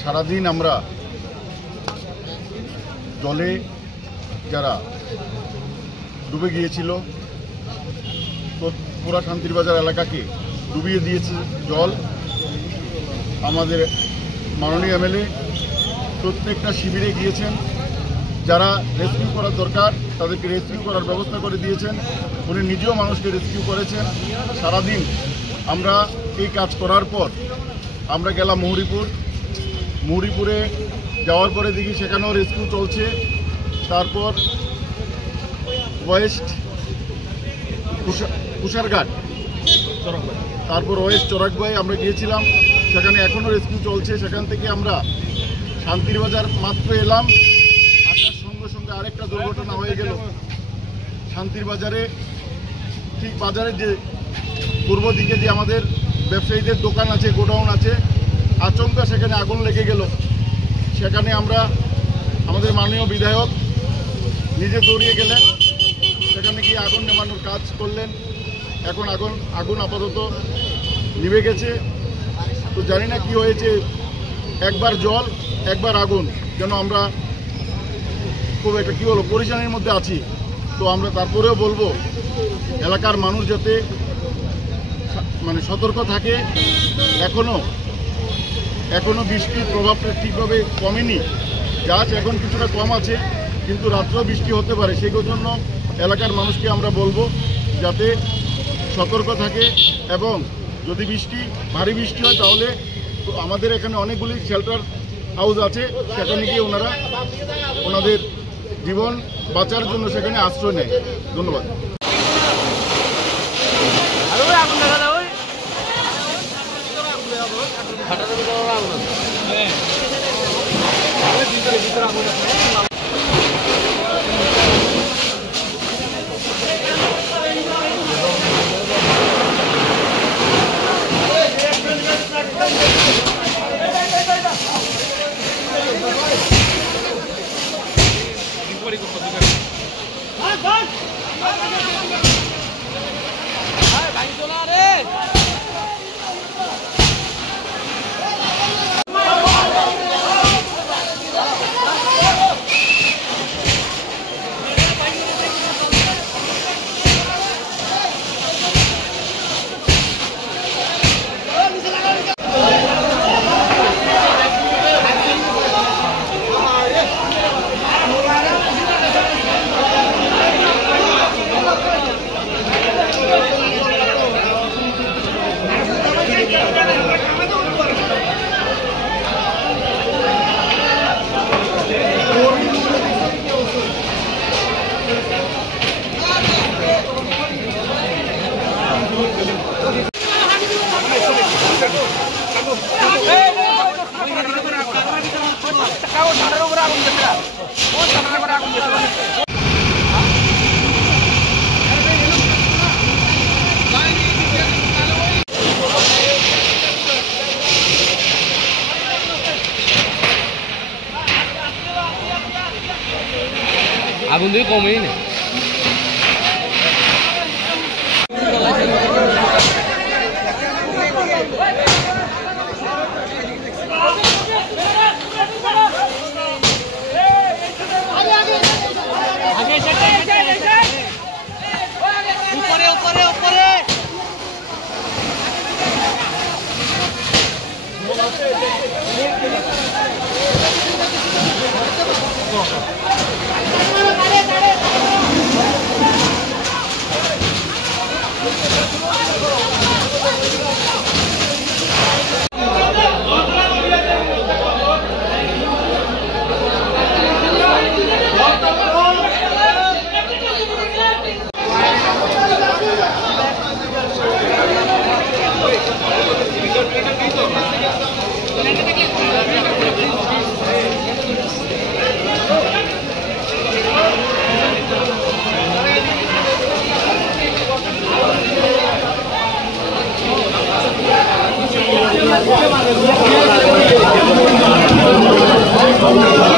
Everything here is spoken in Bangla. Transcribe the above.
সারাদিন আমরা জলে যারা ডুবে গিয়েছিল, তো পুরা শান্তিরবাজার এলাকাকে ডুবিয়ে দিয়েছে জল। আমাদের মাননীয় এমএলএ প্রত্যেকটা শিবিরে গিয়েছেন, যারা রেস্কিউ করার দরকার তাদেরকে রেস্কিউ করার ব্যবস্থা করে দিয়েছেন। উনি নিজেও মানুষকে রেস্কিউ করেছেন। সারাদিন আমরা এই কাজ করার পর আমরা গেলাম মুহুরীপুরে যাওয়ার পরে দেখি সেখানেও রেস্কিউ চলছে। তারপর ওয়েস্ট কুশারঘাট, তারপর ওয়েস্ট চরাকবাই আমরা গিয়েছিলাম, সেখানে এখনও রেস্কিউ চলছে। সেখান থেকে আমরা শান্তিরবাজার মাত্র এলাম, আসার সঙ্গে সঙ্গে আরেকটা দুর্ঘটনা হয়ে গেল। শান্তিরবাজারে ঠিক বাজারের যে পূর্ব দিকে যে আমাদের ব্যবসায়ীদের দোকান আছে, গোডাউন আছে, আচমকা সেখানে আগুন লেগে গেল। সেখানে আমরা আমাদের মাননীয় বিধায়ক নিজে দৌড়িয়ে গেলেন, সেখানে গিয়ে আগুন নেভানোর কাজ করলেন। এখন আগুন আপাতত নিভে গেছে। তো জানি না কি হয়েছে, একবার জল একবার আগুন, যেন আমরা খুব একটা কী বলবো পরিশানির মধ্যে আছি। তো আমরা তারপরেও বলবো এলাকার মানুষ যাতে সতর্ক থাকে। এখনো বৃষ্টির প্রভাবটা ঠিকভাবে কমেনি, গাছ এখন কিছুটা কম আছে, কিন্তু রাত্রেও বৃষ্টি হতে পারে। সেই জন্য এলাকার মানুষকে আমরা বলবো যাতে সতর্ক থাকে, এবং যদি ভারী বৃষ্টি হয় তাহলে আমাদের এখানে অনেকগুলি শেল্টার হাউস আছে, সেখানে গিয়ে ওনারা ওনাদের জীবন বাঁচার জন্য সেখানে আশ্রয় নেয়। ধন্যবাদ। আগুন দিয়ে কমেই না। উপরে উপরে উপরে Gracias. Thank you.